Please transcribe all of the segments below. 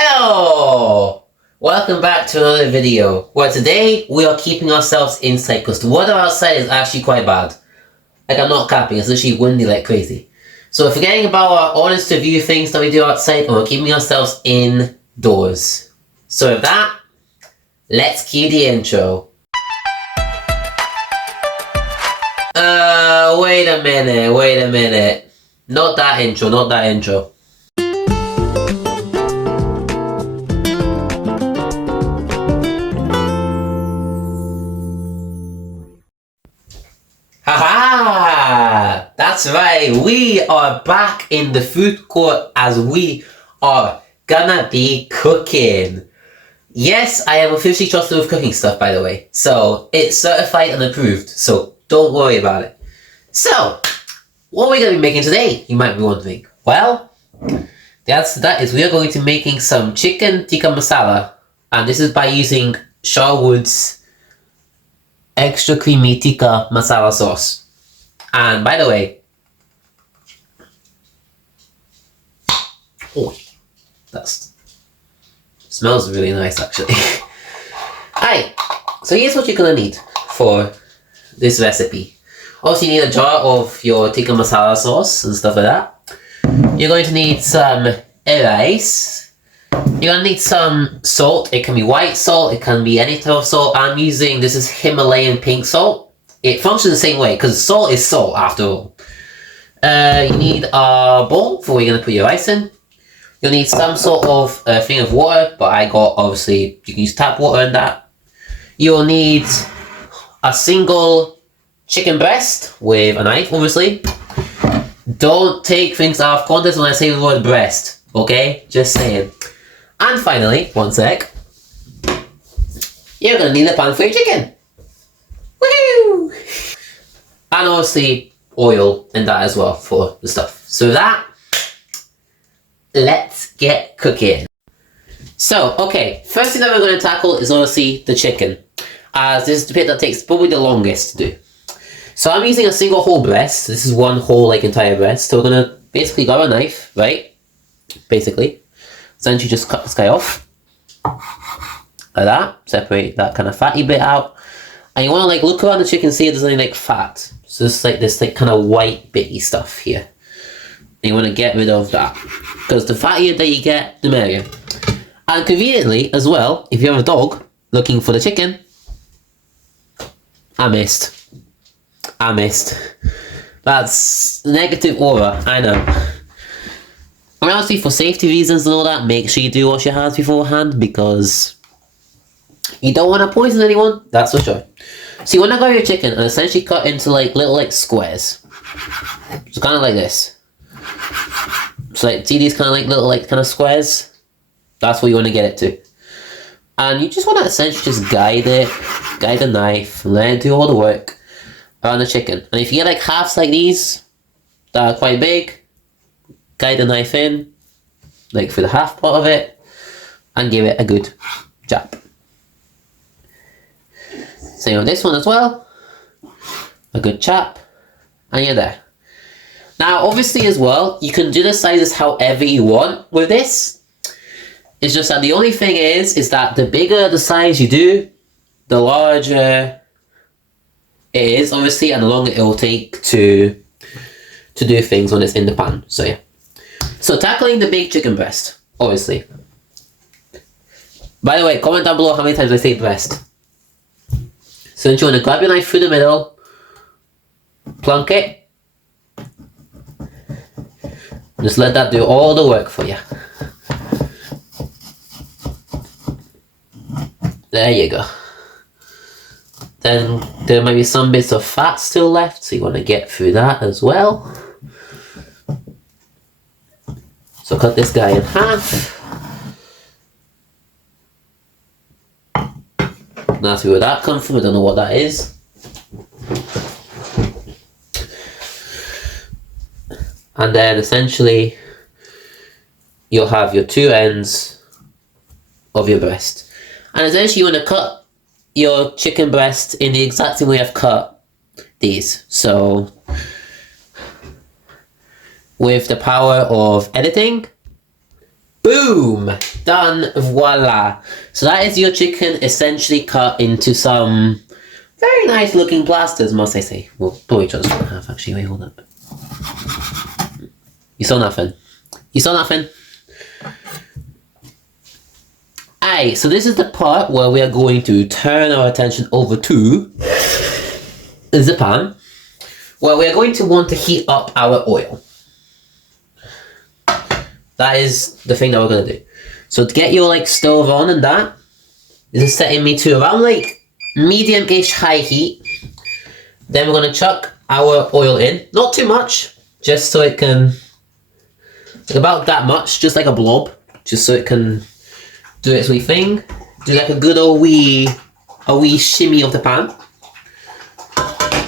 Hello! Welcome back to another video, where today we are keeping ourselves inside because the weather outside is actually quite bad. Like, I'm not capping, it's literally windy like crazy. So we're forgetting about our honest to view things that we do outside and we're keeping ourselves indoors. So with that, let's cue the intro. Wait a minute. Not that intro. Haha! That's right, we are back in the food court as we are gonna be cooking. Yes, I am officially trusted with cooking stuff, by the way. So, it's certified and approved, so don't worry about it. So, what are we going to be making today, you might be wondering? Well, the answer to that is we are going to be making some Chicken Tikka Masala. And this is by using Sharwood's extra creamy tikka masala sauce. And by the way, oh, that smells really nice actually. Alright, so here's what you're gonna need for this recipe. Also, you need a jar of your tikka masala sauce and stuff like that. You're going to need some rice. You're gonna need some salt. It can be white salt, it can be any type of salt. I'm using, this is Himalayan pink salt. It functions the same way because salt is salt after all. You need a bowl for where you're gonna put your rice in. You'll need some sort of thing of water, but I got, obviously, you can use tap water in that. You'll need a single chicken breast with a knife, obviously. Don't take things out of context when I say the word breast, okay? Just saying. And finally, one sec, you're gonna need a pan for your chicken. Woo! And obviously, oil in that as well for the stuff. So that, let's get cooking. So, okay, first thing that we're going to tackle is obviously the chicken, as this is the bit that takes probably the longest to do. So I'm using a single whole breast. This is one whole entire breast. So we're going to basically grab a knife, right? Basically. Essentially just cut this guy off. Like that. Separate that kind of fatty bit out. And you want to look around the chicken, see if there's any fat. So this this kind of white bitty stuff here. And you want to get rid of that. Because the fattier that you get, the merrier. And conveniently, as well, if you have a dog looking for the chicken, I missed. That's negative aura, I know. And obviously, for safety reasons and all that, make sure you do wash your hands beforehand because you don't want to poison anyone, that's for sure. So you want to grab your chicken and essentially cut into little squares. So kind of like this. So see these kind of little kind of squares? That's what you want to get it to. And you just want to essentially just guide the knife, let it do all the work around the chicken. And if you get halves like these, that are quite big, guide the knife in, for the half part of it, and give it a good jab. Same with this one as well. A good chap, and you're there. Now, obviously as well, you can do the sizes however you want with this. It's just that the only thing is that the bigger the size you do, the larger it is, obviously, and the longer it will take to do things when it's in the pan. So yeah. So tackling the big chicken breast, obviously. By the way, comment down below how many times I say breast. So then you want to grab your knife through the middle, plunk it, just let that do all the work for you. There you go. Then there might be some bits of fat still left, so you want to get through that as well. So cut this guy in half. Now see where that comes from, I don't know what that is. And then essentially, you'll have your two ends of your breast. And essentially you want to cut your chicken breast in the exact same way I've cut these. So with the power of editing, Boom! Done. Voila. So that is your chicken essentially cut into some very nice looking plasters, must I say. We'll blow each other's one half actually. Wait, hold up. You saw nothing. You saw nothing. Aye, so this is the part where we are going to turn our attention over to the pan, where we are going to want to heat up our oil. That is the thing that we're going to do. So to get your stove on and that, this is setting me to around medium-ish high heat. Then we're going to chuck our oil in. Not too much, just so it can, about that much, just like a blob, just so it can do its wee thing. Do like a good old wee shimmy of the pan.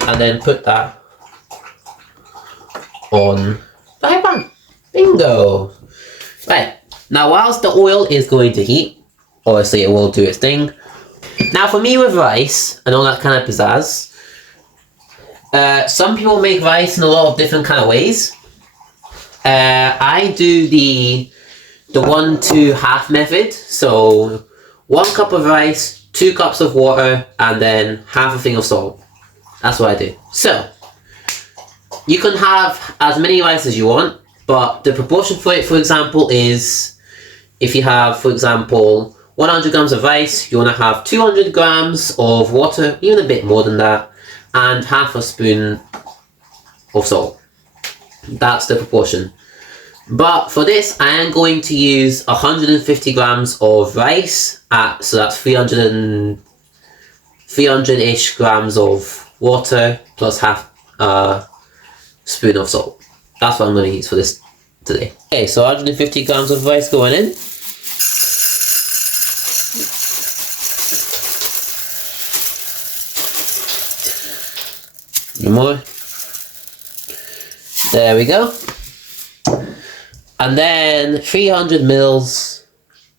And then put that on the high pan. Bingo! Right, now whilst the oil is going to heat, obviously it will do its thing. Now for me with rice and all that kind of pizzazz, some people make rice in a lot of different kind of ways. I do the 1-to-half method. So 1 cup of rice, 2 cups of water, and then half a thing of salt. That's what I do. So you can have as many rice as you want, but the proportion for it, for example, is if you have, for example, 100 grams of rice, you want to have 200 grams of water, even a bit more than that, and half a spoon of salt. That's the proportion. But for this, I am going to use 150 grams of rice, so that's 300-ish grams of water, plus half a spoon of salt. That's what I'm going to use for this today. Okay, so 150 grams of rice going in. More. There we go. And then 300 mils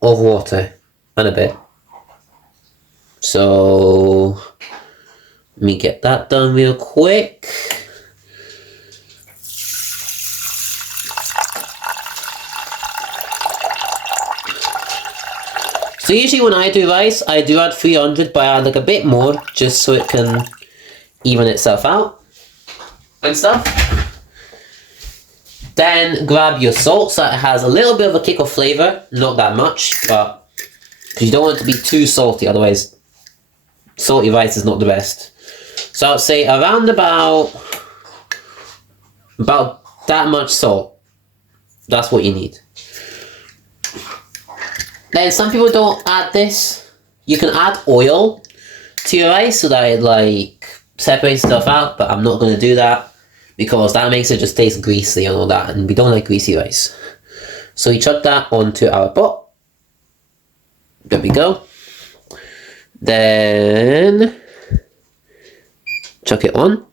of water and a bit. So let me get that done real quick. So usually when I do rice, I do add 300, but I add a bit more just so it can even itself out and stuff. Then grab your salt so it has a little bit of a kick of flavour, not that much, but because you don't want it to be too salty, otherwise salty rice is not the best. So I would say around about that much salt. That's what you need. Then some people don't add this. You can add oil to your rice so that it separates stuff out, but I'm not going to do that because that makes it just taste greasy and all that, and we don't like greasy rice. So we chuck that onto our pot. There we go. Then chuck it on.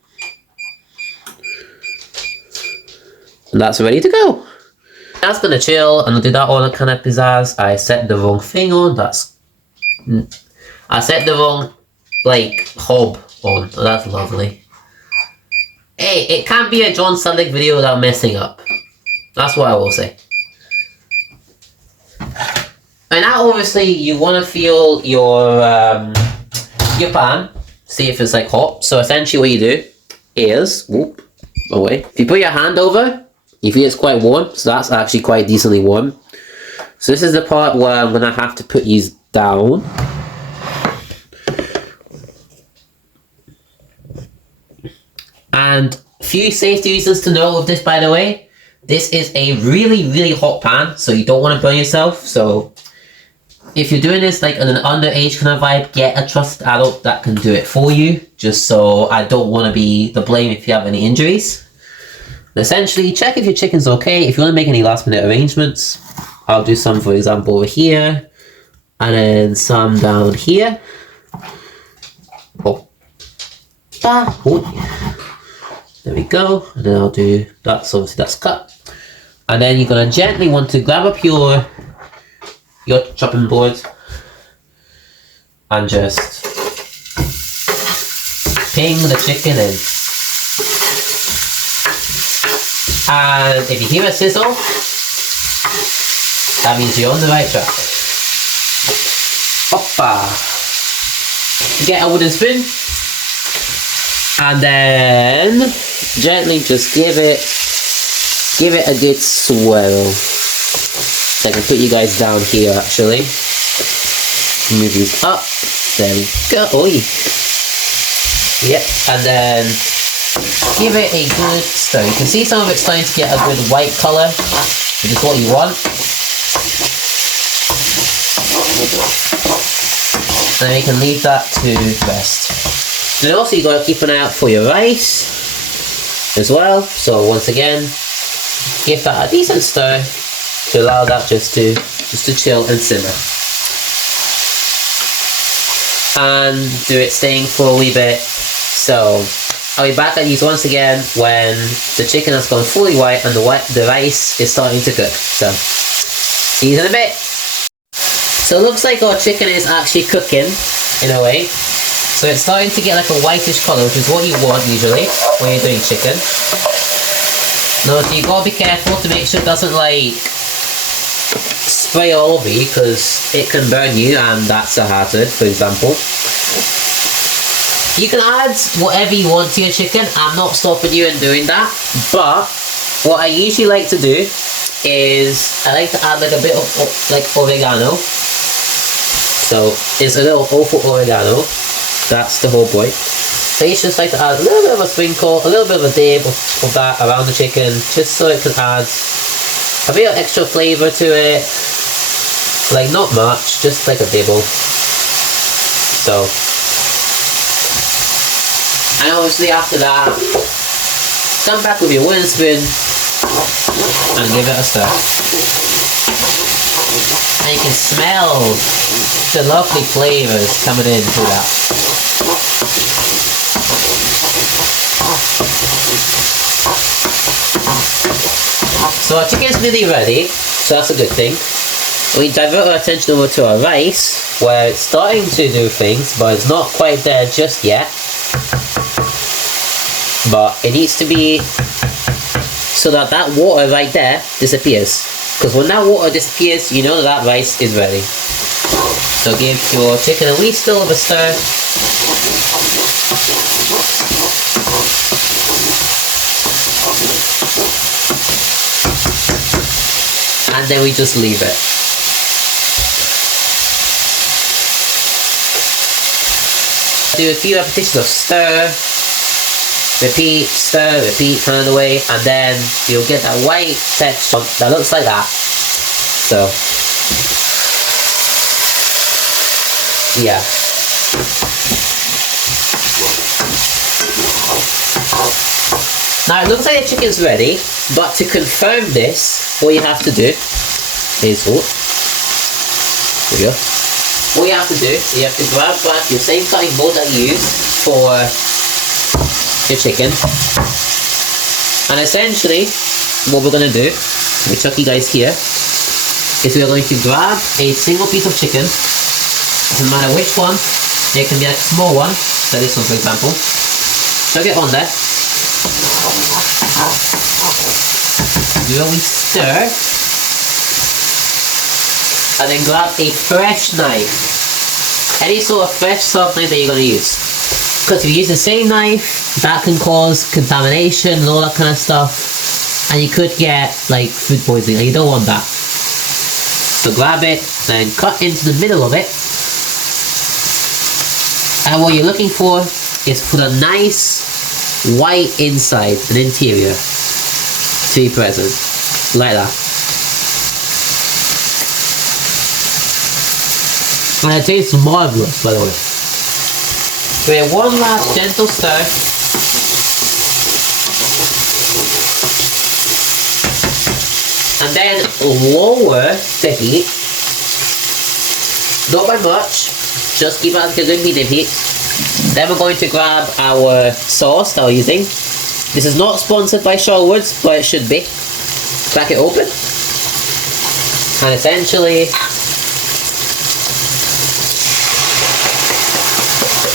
And that's ready to go. That's gonna chill, and I'll do that all the kind of pizzazz. I set the wrong thing on. I set the wrong hob on. Oh, that's lovely. Hey, it can't be a John Sudlick video without messing up. That's what I will say. And now obviously you want to feel your pan, see if it's hot. So essentially what you do is, whoop, away. If you put your hand over, you feel it's quite warm, so that's actually quite decently warm. So this is the part where I'm going to have to put these down. And a few safety reasons to know of this, by the way. This is a really, really hot pan, so you don't want to burn yourself. So if you're doing this on an underage kind of vibe, get a trusted adult that can do it for you, just so I don't want to be the blame if you have any injuries. Essentially, check if your chicken's okay. If you want to make any last minute arrangements, I'll do some, for example, over here, and then some down here. Oh. There we go. And then I'll do that, so obviously that's cut. And then you're going to gently want to grab up your chopping board and just ping the chicken in. And if you hear a sizzle, That means you're on the right track. Hoppa! Get a wooden spoon. And then gently just give it a good swirl. So I can put you guys down here actually. Move these up. There we go. Oi. Yep. And then give it a good stir. You can see some of it's starting to get a good white colour, which is what you want. Then you can leave that to rest. And also you got to keep an eye out for your rice as well. So once again, give that a decent stir to allow that just to chill and simmer. And do it staying for a wee bit. So I'll be back at these once again when the chicken has gone fully white and the rice is starting to cook. So see you in a bit. So it looks like our chicken is actually cooking in a way. So it's starting to get like a whitish colour, which is what you want usually when you're doing chicken. Now so you gotta be careful to make sure it doesn't like spray all over you, because it can burn you and that's a hazard, for example. You can add whatever you want to your chicken. I'm not stopping you in doing that, but what I usually like to do is I like to add like a bit of like oregano. So it's a little awful oregano. That's the whole point. I usually just like to add a little bit of a sprinkle, a little bit of a dab of that around the chicken, just so it can add a bit of extra flavour to it. Like not much, just like a dibble. So, and obviously after that, come back with your wooden spoon and give it a stir. And you can smell the lovely flavours coming in through that. So our chicken's nearly ready, so that's a good thing. We divert our attention over to our rice, where it's starting to do things, but it's not quite there just yet. But it needs to be so that that water right there disappears. Because when that water disappears, you know that rice is ready. So give your chicken a wee still of a stir. And then we just leave it. Do a few repetitions of stir, repeat, stir, repeat kind of the way, and then you'll get that white texture that looks like that. So, yeah. Now it looks like the chicken's ready, but to confirm this, what you have to do is, there we go. What you have to do, you have to grab back your same cutting board that you used for your chicken. And essentially, what we're going to do, let me chuck you guys here, is we're going to grab a single piece of chicken, doesn't matter which one, it can be a small one, so this one for example, chuck it on there, do a wee stir, and then grab a fresh knife, any sort of fresh soft knife that you're going to use. Because if you use the same knife, that can cause contamination and all that kind of stuff, and you could get like food poisoning, and you don't want that. So grab it, then cut into the middle of it, and what you're looking for is for a nice white inside, an interior, to be present, like that. And it tastes marvellous, by the way. Give it one last gentle stir. And then lower the heat. Not by much, just keep it at a good medium heat. Then we're going to grab our sauce that we're using. This is not sponsored by Sherwood's, but it should be. Crack it open. And essentially,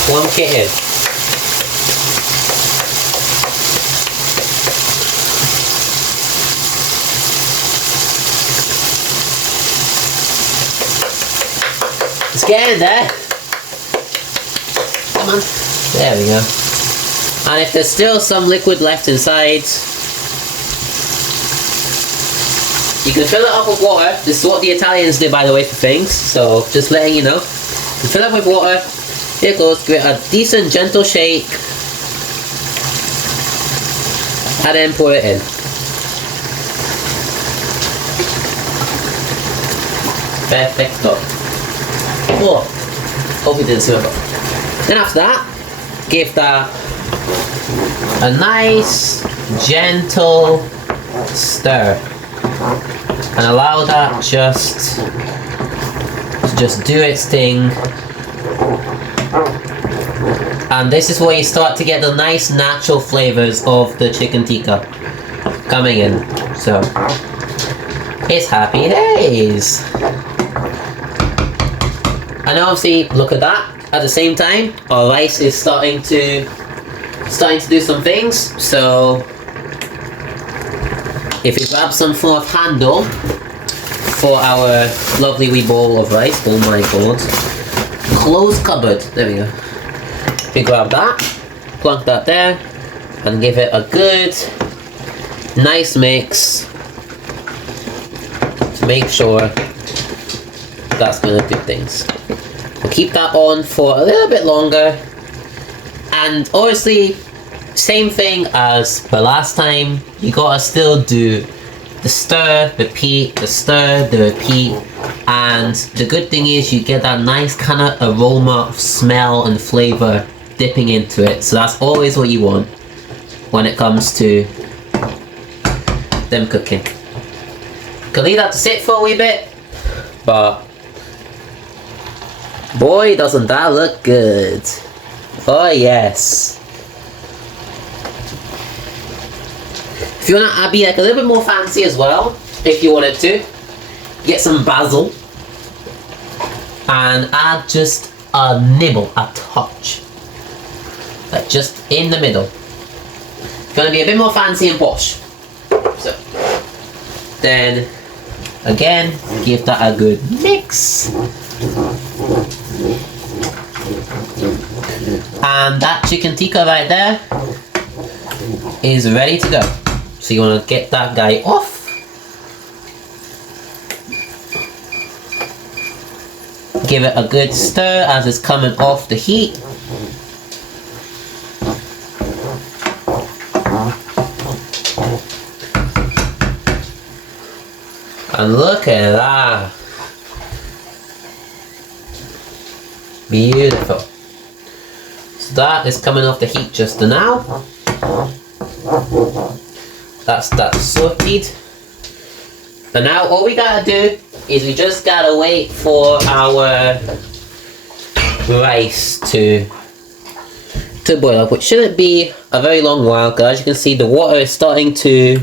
plunk it in. Just get in there. Come on. There we go. And if there's still some liquid left inside, you can fill it up with water. This is what the Italians do, by the way, for things. So just letting you know. You fill it up with water. Here it goes. Give it a decent, gentle shake. And then pour it in. Perfecto. Oh, hope you didn't see it. Then after that, give that a nice, gentle stir. And allow that just to do its thing. And this is where you start to get the nice natural flavors of the chicken tikka coming in. So it's happy days. And obviously, look at that. At the same time, our rice is starting to do some things. So if you grab some form of handle for our lovely wee bowl of rice, oh my god, closed cupboard, there we go. We grab that, plunk that there, and give it a good, nice mix to make sure that's going to do things. We'll keep that on for a little bit longer, and obviously, same thing as the last time, you gotta still do the stir, repeat, the stir, the repeat, and the good thing is you get that nice kind of aroma, smell and flavor dipping into it. So that's always what you want when it comes to them cooking. You can leave that to sit for a wee bit, but boy doesn't that look good. Oh yes. If you want to be like a little bit more fancy as well, if you wanted to, get some basil and add just a nibble, a touch, like just in the middle. It's going to be a bit more fancy and posh. So then again, give that a good mix. And that chicken tikka right there is ready to go. So you want to get that guy off. Give it a good stir as it's coming off the heat. And look at that. Beautiful. So that is coming off the heat just now. That's sorted. And now all we gotta do is we just gotta wait for our rice to boil up, which shouldn't be a very long while, because as you can see the water is starting to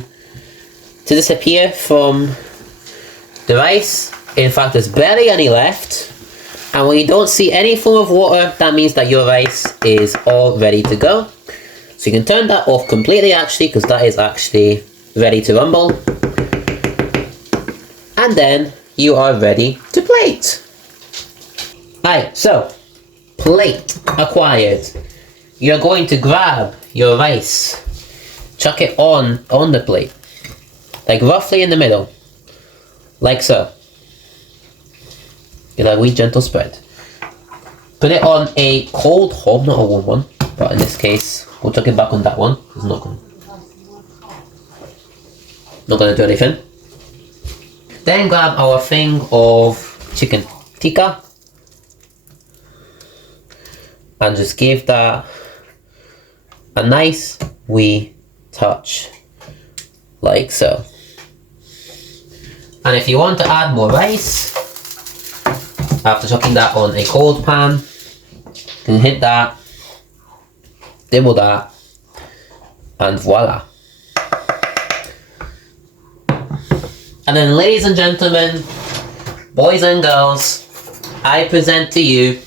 disappear from the rice. In fact, there's barely any left. And when you don't see any form of water, that means that your rice is all ready to go. So you can turn that off completely actually, because that is actually ready to rumble. And then you are ready to plate. Alright, so plate acquired. You're going to grab your rice, chuck it on the plate, like roughly in the middle, like so. Get a wee gentle spread. Put it on a cold hob, not a warm one, but in this case, we'll chuck it back on that one. It's not gonna do anything. Then grab our thing of chicken tikka and just give that a nice wee touch, like so. And if you want to add more rice, after chucking that on a cold pan, you can hit that, dibble that, and voila. And then, ladies and gentlemen, boys and girls, I present to you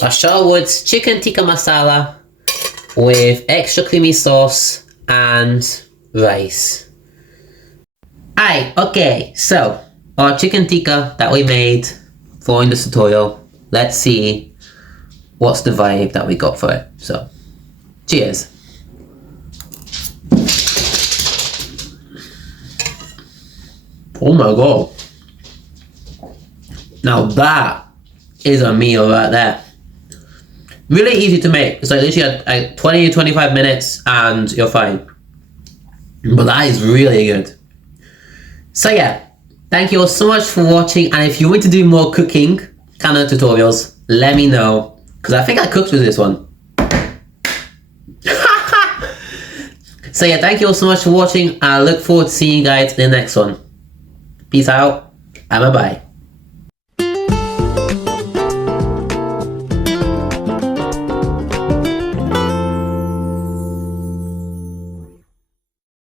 a Sherwood's Chicken Tikka Masala with extra creamy sauce and rice. Aye, okay, so our chicken tikka that we made following this tutorial. Let's see what's the vibe that we got for it. So, cheers. Oh my god. Now that is a meal right there. Really easy to make. It's like literally like 20 to 25 minutes and you're fine. But that is really good. So yeah, thank you all so much for watching, and if you want to do more cooking kind of tutorials, let me know, because I think I cooked with this one. So yeah, thank you all so much for watching. I look forward to seeing you guys in the next one. Peace out and bye bye.